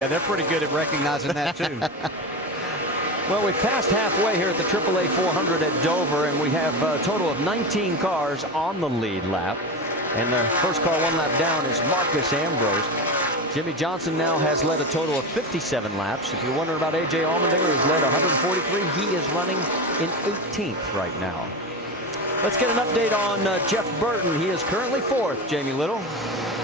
Yeah, they're pretty good at recognizing that, too. Well, we've passed halfway here at the AAA 400 at Dover, and we have a total of 19 cars on the lead lap. And the first car one lap down is Marcus Ambrose. Jimmie Johnson now has led a total of 57 laps. If you're wondering about A.J. Allmendinger, who's led 143, he is running in 18th right now. Let's get an update on Jeff Burton. He is currently 4th, Jamie Little.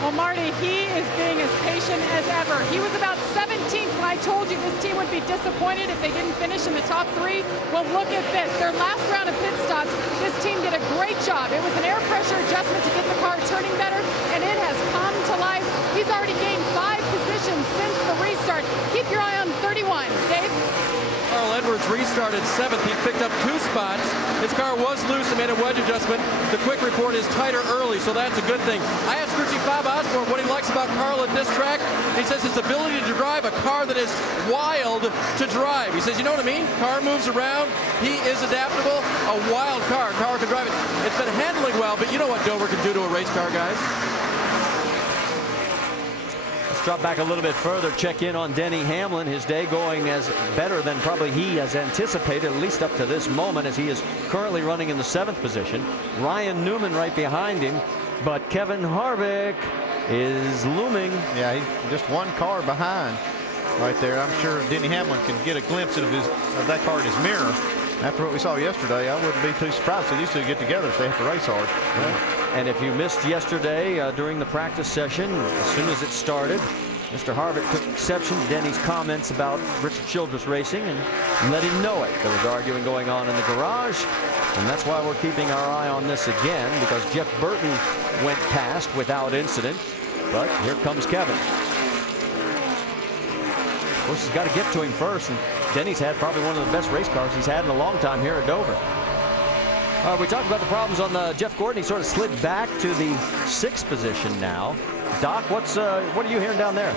Well, Marty, he is being as patient as ever. He was about 17th when I told you this team would be disappointed if they didn't finish in the top 3. Well, look at this. Their last round of pit stops, this team did a great job. It was an air pressure adjustment to get the car turning better, and it has come to life. He's already gained 5 positions since the restart. Keep your eye on 31. Dave? Carl Edwards restarted 7th. He picked up 2 spots. His car was loose and made a wedge adjustment. The quick report is tighter early, so that's a good thing. I asked Richie Bob Osborne what he likes about Carl at this track. He says his ability to drive a car that is wild to drive. He says, you know what I mean? Car moves around. He is adaptable. A wild car. Car can drive it. It's been handling well, but you know what Dover can do to a race car, guys. Drop back a little bit further, check in on Denny Hamlin. His day going as better than probably he has anticipated, at least up to this moment, as he is currently running in the 7th position. Ryan Newman right behind him, but Kevin Harvick is looming. Yeah, he's just one car behind right there. I'm sure Denny Hamlin can get a glimpse of that car in his mirror. After what we saw yesterday, I wouldn't be too surprised if these two get together if they have to race hard. And if you missed yesterday during the practice session, as soon as it started, Mr. Harvick took exception to Denny's comments about Richard Childress Racing and let him know it. There was arguing going on in the garage, and that's why we're keeping our eye on this again, because Jeff Burton went past without incident, but here comes Kevin. Of course, he's got to get to him first, and Denny's had probably one of the best race cars he's had in a long time here at Dover. We talked about the problems on Jeff Gordon. He sort of slid back to the 6th position now. Doc, what are you hearing down there?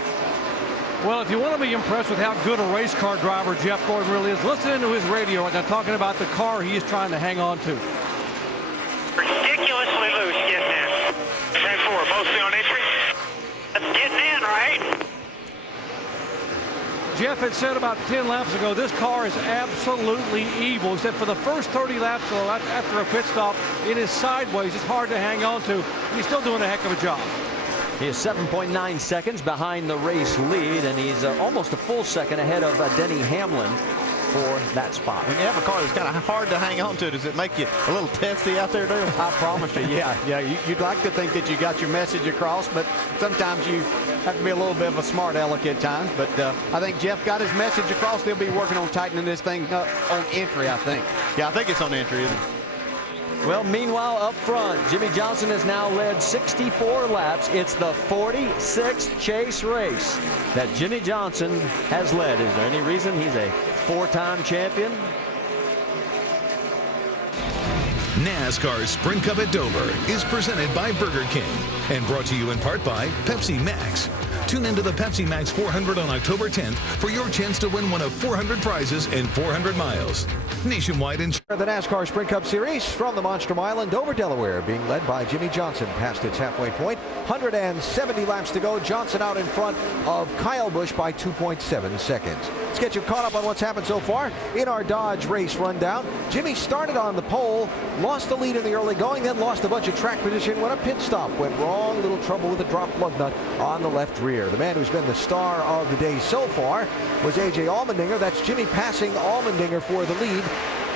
Well, if you want to be impressed with how good a race car driver Jeff Gordon really is, listen into his radio like I'm talking about the car he is trying to hang on to. Ridiculously loose getting in. 10-4, mostly on entry. That's getting in, right? Jeff had said about 10 laps ago, this car is absolutely evil. He said for the first 30 laps after a pit stop, it is sideways. It's hard to hang on to. And he's still doing a heck of a job. He is 7.9 seconds behind the race lead, and he's almost a full second ahead of Denny Hamlin for that spot. When you have a car that's kind of hard to hang on to, does it make you a little testy out there, Dale? I promise you, yeah. You'd like to think that you got your message across, but sometimes you have to be a little bit of a smart aleck at times. But I think Jeff got his message across. They'll be working on tightening this thing up on entry, I think. Yeah, I think it's on entry, isn't it? Well, meanwhile, up front, Jimmie Johnson has now led 64 laps. It's the 46th chase race that Jimmie Johnson has led. Is there any reason he's a 4-time champion? NASCAR Sprint Cup at Dover is presented by Burger King and brought to you in part by Pepsi Max. Tune into the Pepsi Max 400 on October 10th for your chance to win one of 400 prizes in 400 miles. Nationwide insurance. The NASCAR Sprint Cup Series from the Monster Mile in Dover, Delaware, being led by Jimmie Johnson past its halfway point. 170 laps to go. Johnson out in front of Kyle Busch by 2.7 seconds. Let's get you caught up on what's happened so far in our Dodge race rundown. Jimmie started on the pole, lost the lead in the early going, then lost a bunch of track position when a pit stop went wrong. Little trouble with a drop lug nut on the left rear. The man who's been the star of the day so far was A.J. Allmendinger. That's Jimmie passing Allmendinger for the lead.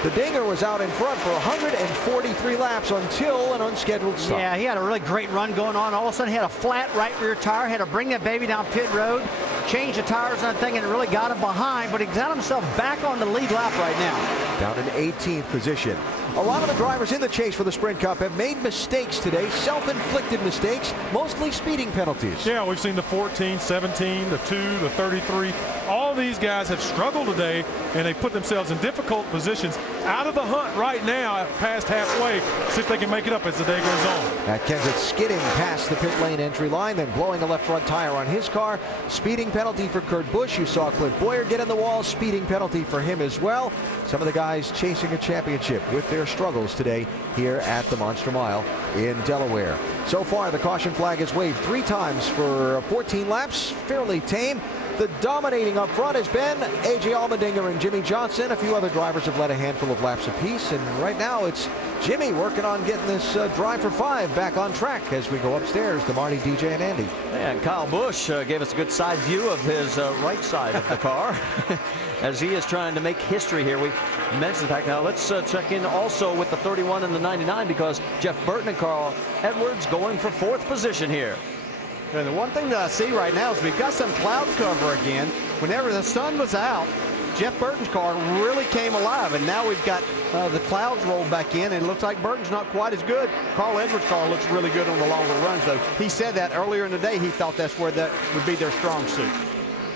The Dinger was out in front for 143 laps until an unscheduled stop. Yeah, he had a really great run going on. All of a sudden, he had a flat right rear tire, had to bring that baby down pit road, change the tires and that thing, and it really got him behind, but he got himself back on the lead lap right now. Down in 18th position. A lot of the drivers in the chase for the Sprint Cup have made mistakes today, self-inflicted mistakes, mostly speeding penalties. Yeah, we've seen the 14, 17, the 2, the 33. All these guys have struggled today, and they put themselves in difficult positions. Out of the hunt right now, past halfway, see if they can make it up as the day goes on. Matt Kenseth skidding past the pit lane entry line, then blowing a left front tire on his car. Speeding penalty for Kurt Busch. You saw Clint Boyer get in the wall. Speeding penalty for him as well. Some of the guys chasing a championship with their struggles today here at the Monster Mile in Delaware. So far, the caution flag is waved 3 times for 14 laps. Fairly tame. The dominating up front has been A.J. Allmendinger and Jimmy Johnson. A few other drivers have led a handful of laps apiece, and right now it's Jimmy working on getting this drive for 5 back on track as we go upstairs to Marty, DJ, and Andy. And Kyle Busch gave us a good side view of his right side of the car as he is trying to make history here. We mentioned the fact. Now let's check in also with the 31 and the 99 because Jeff Burton and Carl Edwards going for 4th position here. And the one thing that I see right now is we've got some cloud cover again. Whenever the sun was out, Jeff Burton's car really came alive, and now we've got the clouds rolled back in, and it looks like Burton's not quite as good. Carl Edwards' car looks really good on the longer runs, though. He said that earlier in the day. He thought that's where that would be their strong suit.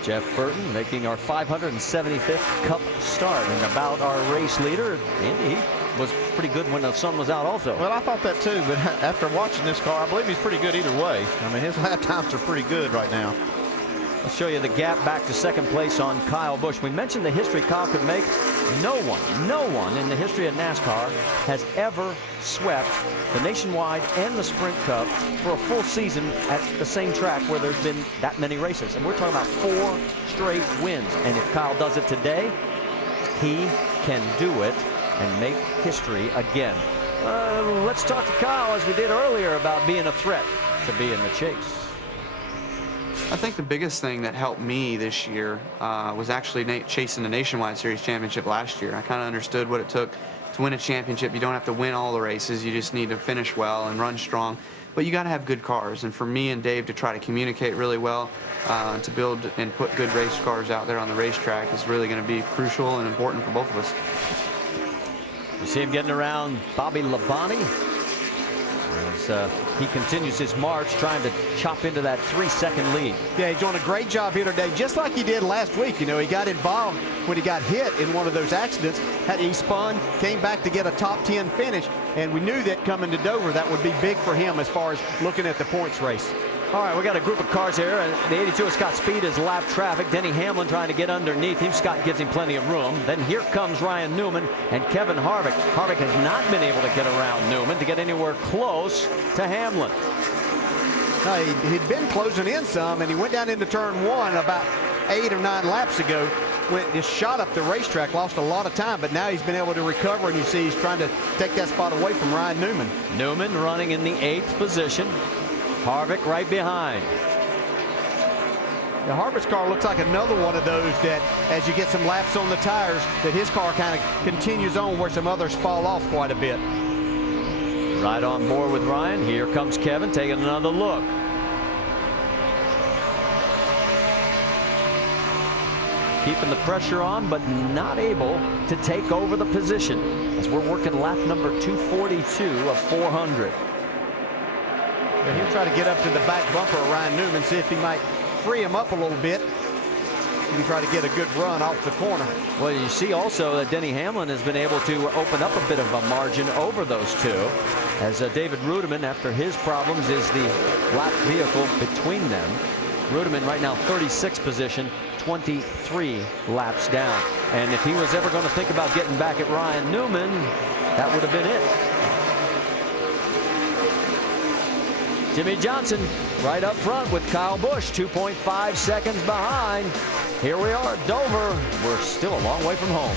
Jeff Burton making our 575th Cup start, and about our race leader, Andy, he was pretty good when the sun was out also. Well, I thought that too, but after watching this car, I believe he's pretty good either way. I mean, his lap times are pretty good right now. I'll show you the gap back to 2nd place on Kyle Busch. We mentioned the history Kyle could make. No one in the history of NASCAR has ever swept the Nationwide and the Sprint Cup for a full season at the same track where there's been that many races. And we're talking about 4 straight wins. And if Kyle does it today, he can do it and make history again. Let's talk to Kyle, as we did earlier, about being a threat to be in the chase. I think the biggest thing that helped me this year was actually chasing the Nationwide Series championship last year. I kind of understood what it took to win a championship. You don't have to win all the races. You just need to finish well and run strong. But you got to have good cars. And for me and Dave to try to communicate really well, to build and put good race cars out there on the racetrack is really going to be crucial and important for both of us. You see him getting around Bobby Labonte as he continues his march, trying to chop into that 3-second lead. Yeah, he's doing a great job here today, just like he did last week. You know, he got involved when he got hit in one of those accidents. He spun, came back to get a top 10 finish, and we knew that coming to Dover, that would be big for him as far as looking at the points race. All right, we got a group of cars here. The 82 of Scott Speed is lap traffic. Denny Hamlin trying to get underneath him. Scott gives him plenty of room. Then here comes Ryan Newman and Kevin Harvick. Harvick has not been able to get around Newman to get anywhere close to Hamlin. He'd been closing in some, and he went down into turn 1 about 8 or 9 laps ago. Just shot up the racetrack, lost a lot of time, but now he's been able to recover, and you see he's trying to take that spot away from Ryan Newman. Newman running in the 8th position. Harvick right behind. The Harvick's car looks like another one of those that, as you get some laps on the tires, that his car kind of continues on where some others fall off quite a bit. Right on board with Ryan. Here comes Kevin taking another look. Keeping the pressure on, but not able to take over the position as we're working lap number 242 of 400. He'll try to get up to the back bumper of Ryan Newman, see if he might free him up a little bit and try to get a good run off the corner. Well, you see also that Denny Hamlin has been able to open up a bit of a margin over those two, as David Rudiman, after his problems, is the lap vehicle between them. Rudiman right now 36th position, 23 laps down. And if he was ever going to think about getting back at Ryan Newman, that would have been it. Jimmy Johnson right up front with Kyle Busch, 2.5 seconds behind. Here we are at Dover. We're still a long way from home.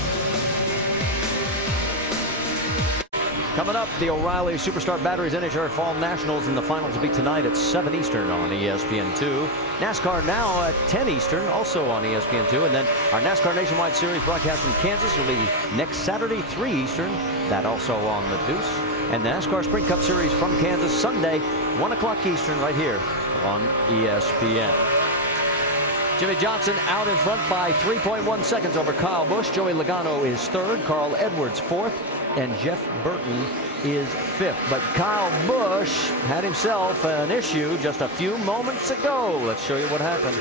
Coming up, the O'Reilly Superstar Batteries NHRA Fall Nationals, and the finals will be tonight at 7 Eastern on ESPN2. NASCAR Now at 10 Eastern, also on ESPN2. And then our NASCAR Nationwide Series broadcast from Kansas will be next Saturday, 3 Eastern. That also on the Deuce. And the NASCAR Sprint Cup Series from Kansas Sunday, 1 o'clock Eastern, right here on ESPN. Jimmy Johnson out in front by 3.1 seconds over Kyle Busch. Joey Logano is 3rd, Carl Edwards 4th, and Jeff Burton is 5th. But Kyle Busch had himself an issue just a few moments ago. Let's show you what happened.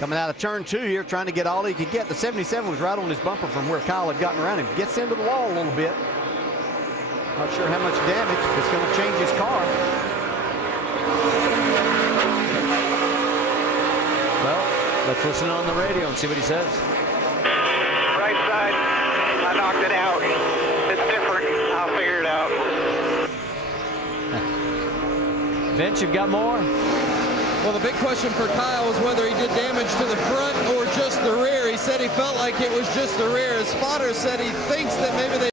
Coming out of turn 2 here, trying to get all he could get. The 77 was right on his bumper from where Kyle had gotten around him. Gets into the wall a little bit. Not sure how much damage. It's going to change his car. Well, let's listen on the radio and see what he says. Right side, I knocked it out. It's different. I'll figure it out. Vince, you've got more? Well, the big question for Kyle was whether he did damage to the front or just the rear. He said he felt like it was just the rear. His spotter said he thinks that maybe they